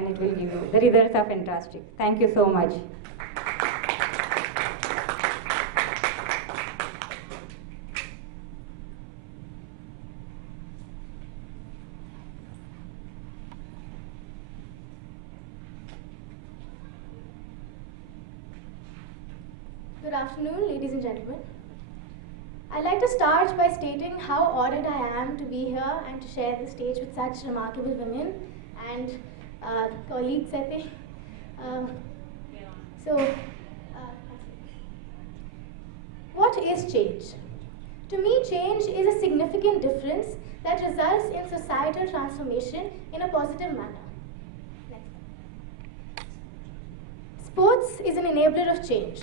and it will give you the results are fantastic. Thank you so much. Good afternoon, ladies and gentlemen. I'd like to start by stating how honored I am to be here and to share the stage with such remarkable women and colleagues, I think. What is change? To me, change is a significant difference that results in societal transformation in a positive manner. Next. Sports is an enabler of change.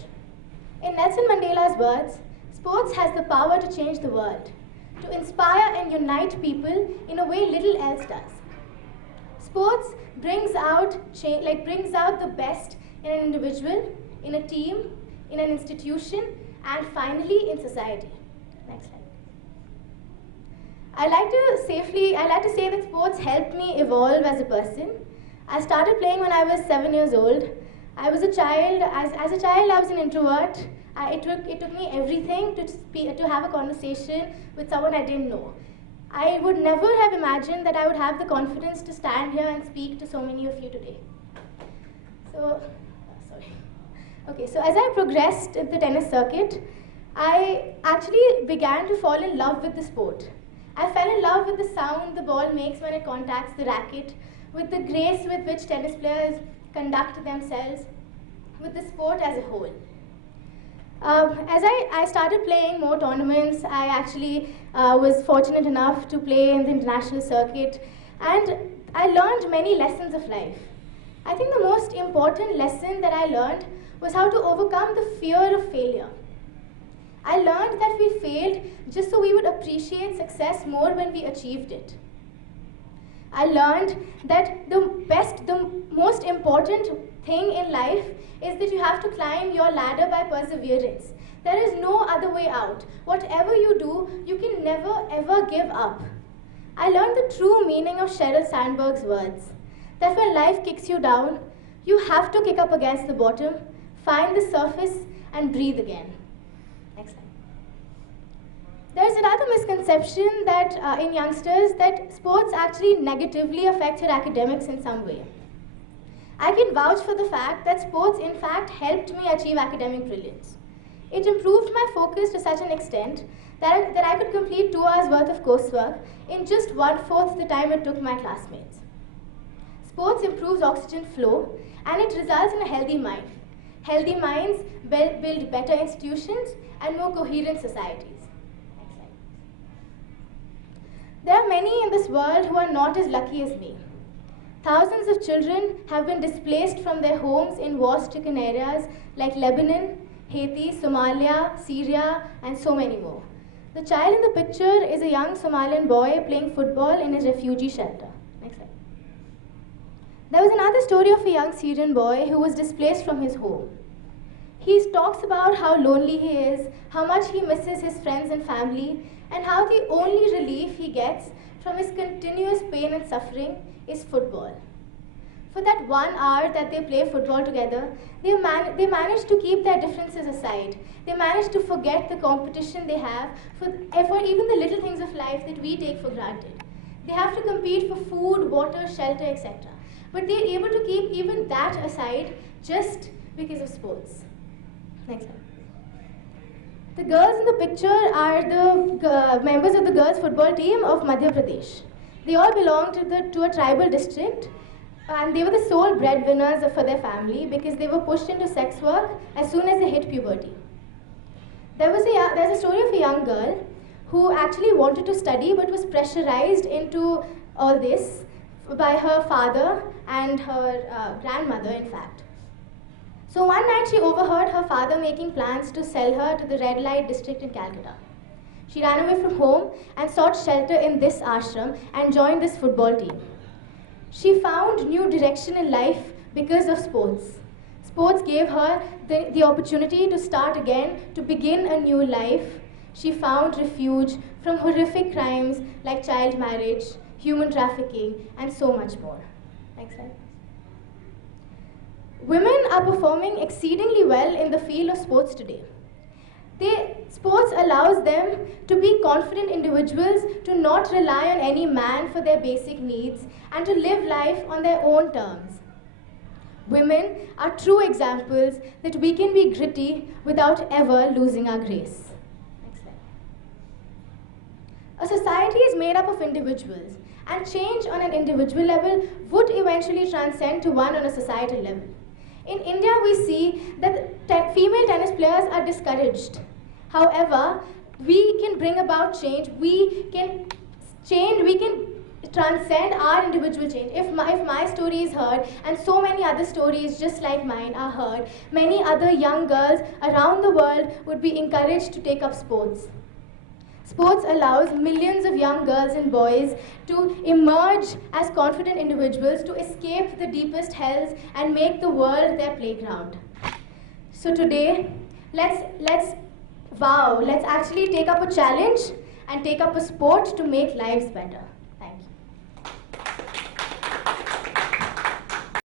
In Nelson Mandela's words, sports has the power to change the world, to inspire and unite people in a way little else does. Sports brings out the best in an individual, in a team, in an institution, and finally in society. Next slide. I like to say that sports helped me evolve as a person. I started playing when I was 7 years old. I was a child. As a child, I was an introvert. It took me everything to have a conversation with someone I didn't know. I would never have imagined that I would have the confidence to stand here and speak to so many of you today. So as I progressed in the tennis circuit, I actually began to fall in love with the sport. I fell in love with the sound the ball makes when it contacts the racket, with the grace with which tennis players conduct themselves, with the sport as a whole. As I started playing more tournaments, I actually was fortunate enough to play in the international circuit, and I learned many lessons of life. I think the most important lesson that I learned was how to overcome the fear of failure. I learned that we failed just so we would appreciate success more when we achieved it. I learned that the most important thing in life is that you have to climb your ladder by perseverance. There is no other way out. Whatever you do, you can never ever give up. I learned the true meaning of Sheryl Sandberg's words, that when life kicks you down, you have to kick up against the bottom, find the surface, and breathe again. Next slide. There is another misconception that in youngsters that sports actually negatively affect your academics in some way. I can vouch for the fact that sports in fact helped me achieve academic brilliance. It improved my focus to such an extent that I could complete 2 hours worth of coursework in just 1/4 the time it took my classmates. Sports improves oxygen flow and it results in a healthy mind. Healthy minds build better institutions and more coherent societies. Next slide. There are many in this world who are not as lucky as me. Thousands of children have been displaced from their homes in war-stricken areas like Lebanon, Haiti, Somalia, Syria, and so many more. The child in the picture is a young Somalian boy playing football in a refugee shelter. Next slide. There was another story of a young Syrian boy who was displaced from his home. He talks about how lonely he is, how much he misses his friends and family, and how the only relief he gets from his continuous pain and suffering is football. For that 1 hour that they play football together, they manage to keep their differences aside. They manage to forget the competition they have for even the little things of life that we take for granted. They have to compete for food, water, shelter, etc. But they're able to keep even that aside just because of sports. Next slide. The girls in the picture are the members of the girls' football team of Madhya Pradesh. They all belong to a tribal district, and they were the sole breadwinners for their family because they were pushed into sex work as soon as they hit puberty. There's a story of a young girl who actually wanted to study but was pressurized into all this by her father and her grandmother, in fact. So one night she overheard her father making plans to sell her to the red light district in Calcutta. She ran away from home and sought shelter in this ashram and joined this football team. She found new direction in life because of sports. Sports gave her the opportunity to start again, to begin a new life. She found refuge from horrific crimes like child marriage, human trafficking, and so much more. Next slide. Women are performing exceedingly well in the field of sports today. Sports allows them to be confident individuals, to not rely on any man for their basic needs, and to live life on their own terms. Women are true examples that we can be gritty without ever losing our grace. Next slide. A society is made up of individuals, and change on an individual level would eventually transcend to one on a societal level. In India, we see that female tennis players are discouraged. However, we can bring about change. We can transcend our individual change. If my story is heard, and so many other stories just like mine are heard, many other young girls around the world would be encouraged to take up sports. Sports allows millions of young girls and boys to emerge as confident individuals, to escape the deepest hells and make the world their playground. So today, let's actually take up a challenge and take up a sport to make lives better. Thank you.